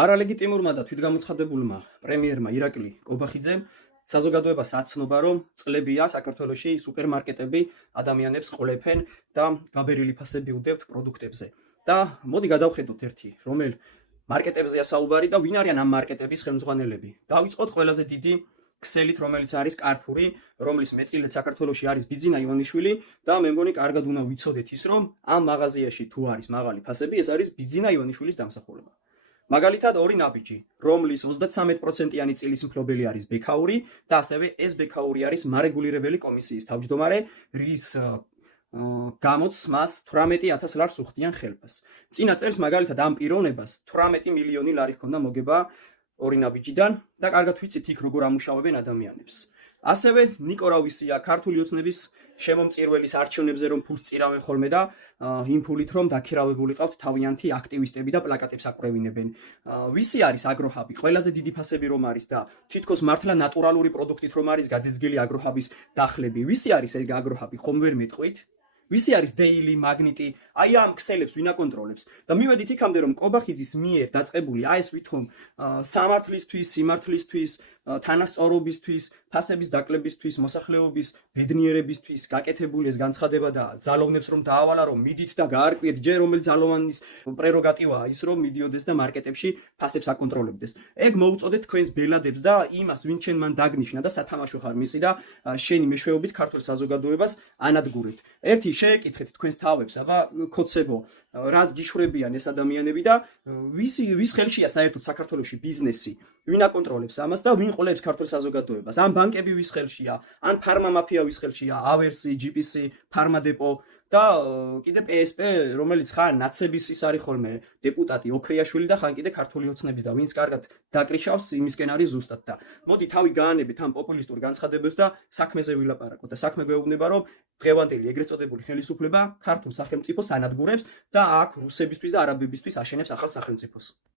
არალეგიტიმურმა და თვითგამოცხადებულმა პრემიერმა ირაკლი კობახიძემ საზოგადოებას აცნობა, რომ წლებია საქართველოში სუპერმარკეტები ადამიანებს ყოლეფენ და გაბერილი ფასები უდევთ პროდუქტებზე. და მოდი გადავხედოთ ერთი, რომელ მარკეტებზეა საუბარი და ვინ არიან ამ მარკეტების ხელმძღვანელები. დავიწყოთ ყველაზე დიდი ქსელით, რომელიც არის Carrefour-ი, რომლის მეწილედ საქართველოში არის ბიძინა ივანიშვილი და მე მგონი კარგად უნდა ვიცოდეთ ის, რომ ამ მაღაზიაში თუ არის მაღალი ფასები, ეს არის ბიძინა ივანიშვილის დამსახურება. მაგალითად, ორი ნაბიჯი, რომლის 33%-იანი წილის მფლობელი არის ბექაური და ასევე ეს ბექაური არის მარეგულირებელი კომისიის თავმჯდომარე, რის გამოც მას 18,000 ლარს უხდიან ხელფას. წინა წელს მაგალითად ამ პიროვნებას 18 მილიონი ლარი ჰქონდა მოგება ორი ნაბიჯიდან და კარგად ვიცით იქ როგორ ამუშავებენ ადამიანებს. ასევე ნიკო რავისია ქართული ოცნების შემომწირველის არჩევნებზე რომ ფულს წირავენ ხოლმე და იმ ფულით რომ დაქირავებული ყავთ თავიანთი აქტივისტები და პლაკატებს აყრევინებენ. ვისი არის აგროჰაბი? ყველაზე დიდი ფასები რომ არის და თითქოს მართლა ნატურალური პროდუქტით რომ არის გაძიძგელი აგროჰაბის დახლები. ვისი არის ეგ აგროჰაბი? ხომ ვერ მეტყვით? ვისი არის Daily, Magneti? აი ამ ქსელებს ვინ აკონტროლებს? და მივედით იქამდე რომ კობახიძის მიერ დაწყებული აი ეს ვითომ სამართლისთვის, სიმართლისთვის, თანასწორობისთვის, ფასების დაკლებისთვის, მოსახლეობის ბედნიერებისთვის გაკეთებული ეს განცხადება და ძალოვნებს რომ დაავალა რომ მიდით და გაარკვიეთ ჯერ რომელ ძალოვანის პრეროგატივაა ის რომ მიდიოდეს და მარკეტებში ფასებს აკონტროლებდეს. ეგ მოუწოდეთ თქვენს ბელადებს და იმას ვინ ჩვენ მან დაგნიშნა და სათამაშო ხარ მისი და შენი მეშვეობით ქართულ საზოგადოებას ანადგურეთ. ერთი შეეკითხეთ თქვენს თავებს, აბა ქოცებო, რას გიშვრებიან ეს ადამიანები და ვის ხელშია საერთოდ საქართველოში ბიზნესი? ვინ აკონტროლებს ამას და ვინ ყოლებს ქართულ საზოგადოებას? ან ბანკები ვის ხელშია? ან ფარმა მაფია ვის ხელშია? ავერსი, GPC, ფარმადეპო და კიდე PSP, რომელიც ხან ნაცების ის არის ხოლმე დეპუტატი ოქრიაშვილი და ხან კიდე ქართული ოცნების და ვინც კარგად დაკრიშავს იმისკენ არის ზუსტად და მოდი თავი გაანებით ამ პოპულისტურ განცხადებებს და საქმეზე ვილაპარაკოთ და საქმე გვეუბნება რომ დღევანდელი ეგრეთ წოდებული ხელისუფლება ქართულ სახელმწიფოს ანადგურებს და აქ რუსებისთვის და არაბებისთვის აშენებს ახალ სახელმწიფოს.